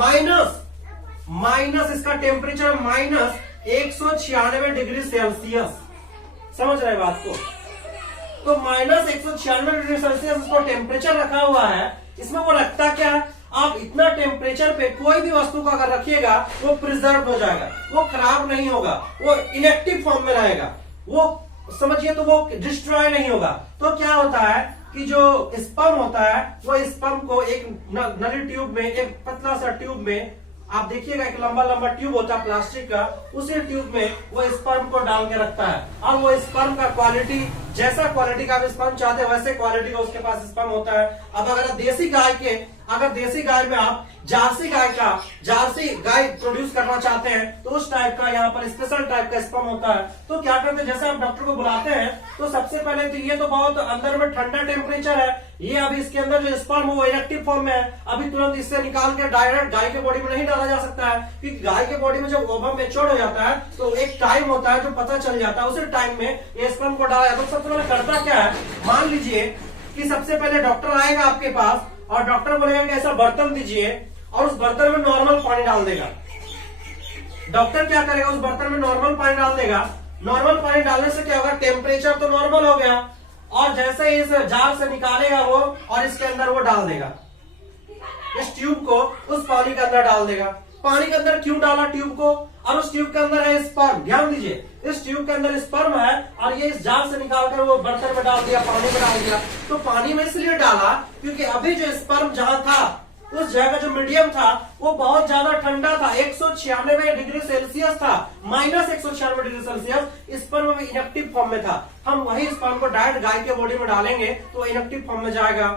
माइनस इसका टेम्परेचर -196 डिग्री सेल्सियस। समझ रहे बात को? तो -196 डिग्री सेल्सियस इसको टेम्परेचर रखा हुआ है। इसमें वो रखता क्या है, आप इतना टेम्परेचर पे कोई भी वस्तु को अगर रखिएगा वो प्रिजर्व हो जाएगा, वो खराब नहीं होगा, वो इनएक्टिव फॉर्म में रहेगा, वो समझिए तो वो डिस्ट्रॉय नहीं होगा। तो क्या होता है कि जो स्पर्म होता है वो स्पर्म को एक नली ट्यूब में, एक पतला सा ट्यूब में, आप देखिएगा एक लंबा लंबा ट्यूब होता है प्लास्टिक का, उसी ट्यूब में वो स्पर्म को डाल के रखता है और वो स्पर्म का क्वालिटी, जैसा क्वालिटी का आप स्पर्म चाहते हैं वैसे क्वालिटी का उसके पास स्पर्म होता है। अब अगर देसी गाय में आप जार्सी गाय प्रोड्यूस करना चाहते हैं तो उस टाइप का यहाँ पर स्पेशल टाइप का स्पर्म होता है। तो क्या करते हैं, जैसे आप डॉक्टर को बुलाते हैं तो सबसे पहले तो ये तो बहुत अंदर में ठंडा टेम्परेचर है, ये अभी इसके अंदर जो स्पर्म है वो इनएक्टिव फॉर्म में है, अभी तुरंत इससे निकाल के डायरेक्ट गाय के बॉडी में नहीं डाला जा सकता है, क्योंकि गाय के बॉडी में जब ओवम मैच्योर हो जाता है तो एक टाइम होता है जो पता चल जाता है, उसी टाइम में ये स्पर्म को डाला जाता है। तो सबसे पहले करता क्या है, मान लीजिए कि सबसे पहले डॉक्टर आएगा आपके पास और डॉक्टर बोलेगा कि ऐसा बर्तन दीजिए और उस बर्तन में नॉर्मल पानी डाल देगा। डॉक्टर क्या करेगा, उस बर्तन में नॉर्मल पानी डाल देगा। नॉर्मल पानी डालने से क्या होगा, टेम्परेचर तो नॉर्मल हो गया और जैसे ही इस जार से निकालेगा वो और इसके अंदर वो डाल देगा, इस ट्यूब को उस पानी के अंदर डाल देगा। पानी के अंदर क्यों डाला ट्यूब को, और उस ट्यूब के अंदर है स्पर्म, ध्यान दीजिए, इस ट्यूब के अंदर स्पर्म है और ये इस जार से निकालकर वो बर्तन में डाल दिया, पानी में डाल दिया। तो पानी में इसलिए डाला क्योंकि अभी जो स्पर्म जहां था उस जगह जो मीडियम था वो बहुत ज्यादा ठंडा था, 196 डिग्री सेल्सियस था, -196 डिग्री सेल्सियस। स्पर्म में इनएक्टिव फॉर्म में था। हम वही स्पर्म को डायरेक्ट गाय के बॉडी में डालेंगे तो इनएक्टिव फॉर्म में जाएगा,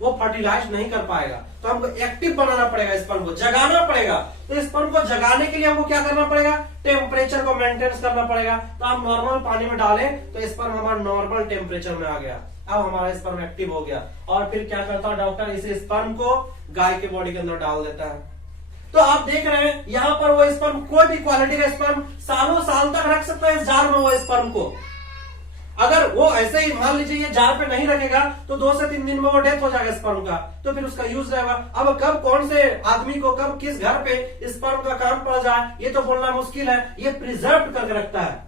वो फर्टिलाइज नहीं कर पाएगा। तो हमको एक्टिव बनाना पड़ेगा, स्पर्म को जगाना पड़ेगा। तो स्पर्म को जगाने के लिए हमको क्या करना पड़ेगा, टेम्परेचर को मेंटेन करना पड़ेगा। तो हम नॉर्मल पानी में डालें तो स्पर्म हमारा नॉर्मल टेम्परेचर में आ गया, अब हमारा स्पर्म एक्टिव हो गया। और फिर क्या करता है डॉक्टर, इस स्पर्म को गाय के बॉडी के अंदर डाल देता है। तो आप देख रहे हैं यहाँ पर वो स्पर्म, कोई भी क्वालिटी का स्पर्म सालों साल तक रख सकता है इस जार में। वो स्पर्म को अगर वो ऐसे ही मान लीजिए ये जार पे नहीं रखेगा तो 2 से 3 दिन में वो डेथ हो जाएगा स्पर्म का, तो फिर उसका यूज रहेगा। अब कब कौन से आदमी को कब किस घर पे स्पर्म का काम पड़ जाए ये तो बोलना मुश्किल है, ये प्रिजर्व करके रखता है।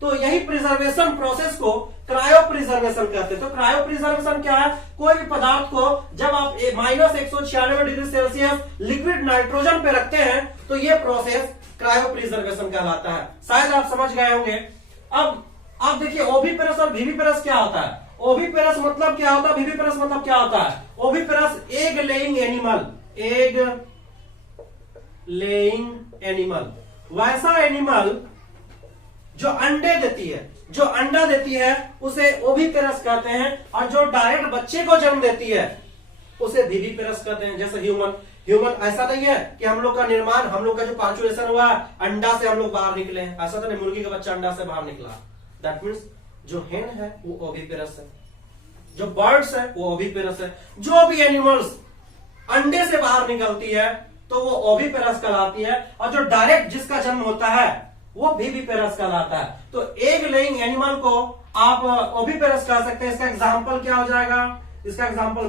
तो यही प्रिजर्वेशन प्रोसेस को क्रायो प्रिजर्वेशन कहते हैं। तो क्रायो प्रिजर्वेशन क्या है, कोई भी पदार्थ को जब आप -196 डिग्री सेल्सियस लिक्विड नाइट्रोजन पे रखते हैं तो ये प्रोसेस क्रायो प्रिजर्वेशन कहलाता है। शायद आप समझ गए होंगे। अब आप देखिए ओविपेरस और विविपेरस क्या होता है। ओविपेरस मतलब क्या होता है, विविपेरस मतलब क्या होता है। Oviparous egg laying animal, egg laying animal, वैसा एनिमल जो अंडे देती है, जो अंडा देती है उसे ओविपेरस कहते हैं, और जो डायरेक्ट बच्चे को जन्म देती है उसे विविपेरस कहते हैं। जैसे ह्यूमन ऐसा नहीं है कि हम लोग का निर्माण, हम लोग का जो पार्चुरेशन हुआ अंडा से हम लोग बाहर निकले, ऐसा तो नहीं, मुर्गी का बच्चा अंडा से बाहर निकला। दैट मीन्स जो हेन है वो ओविपेरस है, जो बर्ड्स है वो ओविपेरस है। जो भी एनिमल्स अंडे से बाहर निकलती है तो वो ओविपेरस कहलाती है, और जो डायरेक्ट जिसका जन्म होता है वो विविपेरस कहलाता है। तो एग लेइंग एनिमल को आप ओविपेरस कह सकते हैं। इसका एग्जांपल क्या हो जाएगा? इसका एग्जांपल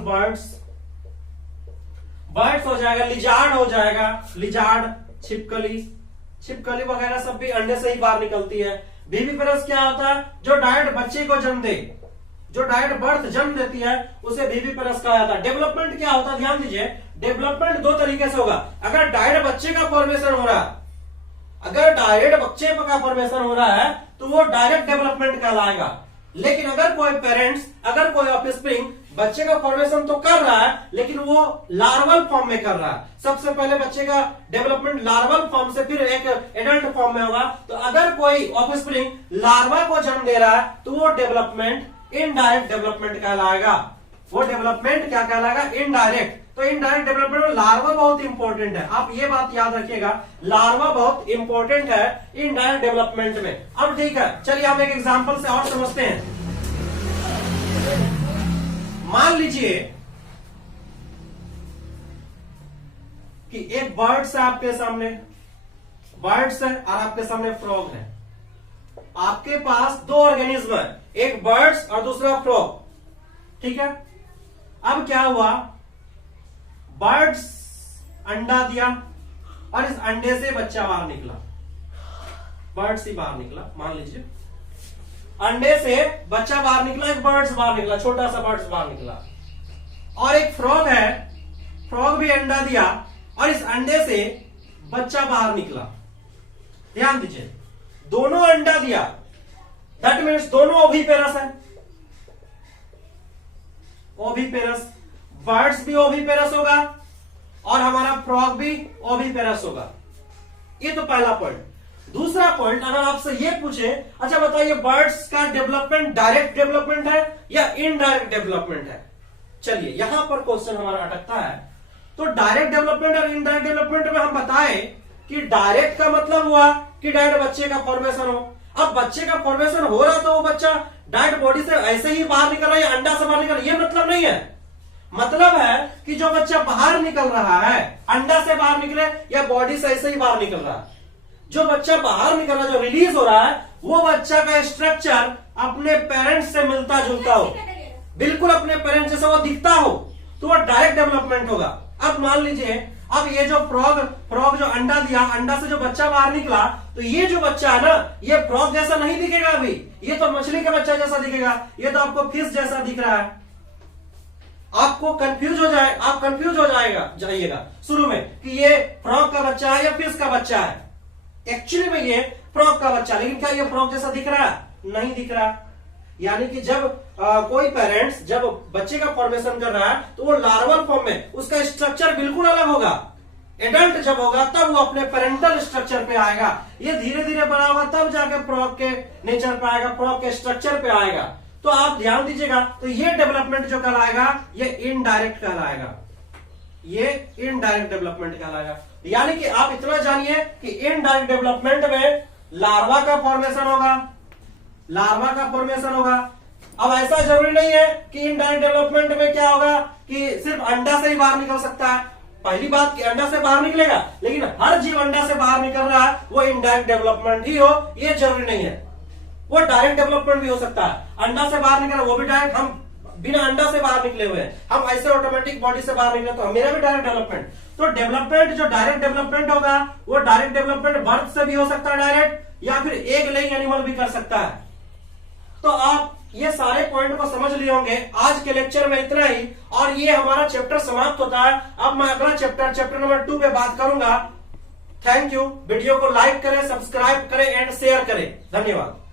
बर्ड्स हो जाएगा, लिजार्ड हो जाएगा, लिजार्ड, छिपकली वगैरह सब भी अंडे से ही बाहर निकलती है। विविपेरस क्या होता है? जो डायरेक्ट बच्चे को जन्म दे, जो डायरेक्ट बर्थ जन्म देती है उसे विविपेरस कहा जाता है। डेवलपमेंट क्या होता है? ध्यान दीजिए, डेवलपमेंट दो तरीके से होगा। अगर डायरेक्ट बच्चे का फॉर्मेशन हो रहा है, अगर डायरेक्ट बच्चे का फॉर्मेशन हो रहा है तो वो डायरेक्ट डेवलपमेंट कहलाएगा। लेकिन अगर कोई पेरेंट्स, अगर कोई ऑफस्प्रिंग बच्चे का फॉर्मेशन तो कर रहा है लेकिन वो लार्वल फॉर्म में कर रहा है, सबसे पहले बच्चे का डेवलपमेंट लार्वल फॉर्म से फिर एक एडल्ट फॉर्म में होगा। तो अगर कोई ऑफस्प्रिंग लार्वा को जन्म दे रहा है तो वो डेवलपमेंट इनडायरेक्ट डेवलपमेंट कहलाएगा। वो डेवलपमेंट क्या कहलाएगा? इनडायरेक्ट। तो इनडायरेक्ट डेवलपमेंट में लार्वा बहुत इंपॉर्टेंट है, आप ये बात याद रखिएगा, लार्वा बहुत इंपॉर्टेंट है इनडायरेक्ट डेवलपमेंट में। अब ठीक है, चलिए हम एक एग्जांपल से और समझते हैं। मान लीजिए कि एक बर्ड्स है आपके सामने, बर्ड्स है और आपके सामने फ्रॉग है। आपके पास दो ऑर्गेनिज्म है, एक बर्ड्स और दूसरा फ्रॉग, ठीक है। अब क्या हुआ? बर्ड्स अंडा दिया और इस अंडे से बच्चा बाहर निकला, बर्ड्स ही बाहर निकला। मान लीजिए अंडे से बच्चा बाहर निकला, एक बर्ड्स बाहर निकला, छोटा सा बर्ड्स बाहर निकला। और एक फ्रॉग है, फ्रॉग भी अंडा दिया और इस अंडे से बच्चा बाहर निकला। ध्यान दीजिए, दोनों अंडा दिया, दैट मीन्स दोनों ओविपेरस है। ओविपेरस, बर्ड्स भी ओविपेरस होगा और हमारा फ्रॉग भी ओविपेरस होगा। ये तो पहला पॉइंट। दूसरा पॉइंट, अगर आपसे ये पूछे, अच्छा बताइए बर्ड्स का डेवलपमेंट डायरेक्ट डेवलपमेंट है या इनडायरेक्ट डेवलपमेंट है? चलिए यहां पर क्वेश्चन हमारा अटकता है। तो डायरेक्ट डेवलपमेंट और इनडायरेक्ट डेवलपमेंट में हम बताएं कि डायरेक्ट का मतलब हुआ कि डायरेक्ट बच्चे का फॉर्मेशन हो। अब बच्चे का फॉर्मेशन हो रहा तो वो बच्चा डायरेक्ट बॉडी से ऐसे ही बाहर निकल रहा है या अंडा से बाहर निकल रहा है, ये मतलब नहीं है। मतलब है कि जो बच्चा बाहर निकल रहा है, अंडा से बाहर निकले या बॉडी से ऐसे ही बाहर निकल रहा है, जो बच्चा बाहर निकल रहा है, जो रिलीज हो रहा है, वो बच्चा का स्ट्रक्चर अपने पेरेंट्स से मिलता जुलता हो, बिल्कुल अपने पेरेंट्स जैसा वो दिखता हो, तो वो डायरेक्ट डेवलपमेंट होगा। अब मान लीजिए, अब ये जो फ्रॉग जो अंडा दिया, अंडा से जो बच्चा बाहर निकला, तो ये जो बच्चा है ना, ये फ्रॉग जैसा नहीं दिखेगा अभी, ये तो मछली का बच्चा जैसा दिखेगा, ये तो आपको फिश जैसा दिख रहा है। आपको कंफ्यूज हो जाए, आप कंफ्यूज हो जाइएगा शुरू में कि ये फ्रॉग का बच्चा है या फिश का बच्चा है। एक्चुअली में ये फ्रॉग का बच्चा, लेकिन क्या ये फ्रॉग जैसा दिख रहा है? नहीं दिख रहा। यानी कि जब कोई पेरेंट्स जब बच्चे का फॉर्मेशन कर रहा है तो वो लार्वल फॉर्म में, उसका स्ट्रक्चर बिल्कुल अलग होगा। एडल्ट जब होगा तब वो अपने पेरेंटल स्ट्रक्चर पे आएगा। ये धीरे धीरे बड़ा होगा तब जाके फ्रॉग के नेचर पे आएगा, फ्रॉग के स्ट्रक्चर पे आएगा। तो आप ध्यान दीजिएगा, तो ये डेवलपमेंट जो कहलाएगा ये इनडायरेक्ट कहलाएगा, ये इनडायरेक्ट डेवलपमेंट कहलाएगा। यानी कि आप इतना जानिए कि इनडायरेक्ट डेवलपमेंट में लार्वा का फॉर्मेशन होगा, लार्वा का फॉर्मेशन होगा। अब ऐसा जरूरी नहीं है कि इनडायरेक्ट डेवलपमेंट में क्या होगा कि सिर्फ अंडा से ही बाहर निकल सकता है। पहली बात कि अंडा से बाहर निकलेगा, लेकिन हर जीव अंडा से बाहर निकल रहा है वो इनडायरेक्ट डेवलपमेंट ही हो, ये जरूरी नहीं है। वो डायरेक्ट डेवलपमेंट भी हो सकता है। अंडा से बाहर निकला वो भी डायरेक्ट, हम बिना अंडा से बाहर निकले हुए हैं, हम ऐसे ऑटोमेटिक बॉडी से बाहर निकले, तो मेरा भी डायरेक्ट डेवलपमेंट। तो डेवलपमेंट जो डायरेक्ट डेवलपमेंट होगा वो डायरेक्ट डेवलपमेंट बर्थ से भी हो सकता है डायरेक्ट, या फिर एग लेइंग एनिमल भी कर सकता है। तो आप ये सारे पॉइंट को समझ लिए होंगे। आज के लेक्चर में इतना ही, और ये हमारा चैप्टर समाप्त होता है। अब मैं अगला चैप्टर नंबर 2 पे बात करूंगा। Thank you. वीडियो को लाइक करें, सब्सक्राइब करें एंड शेयर करें। धन्यवाद।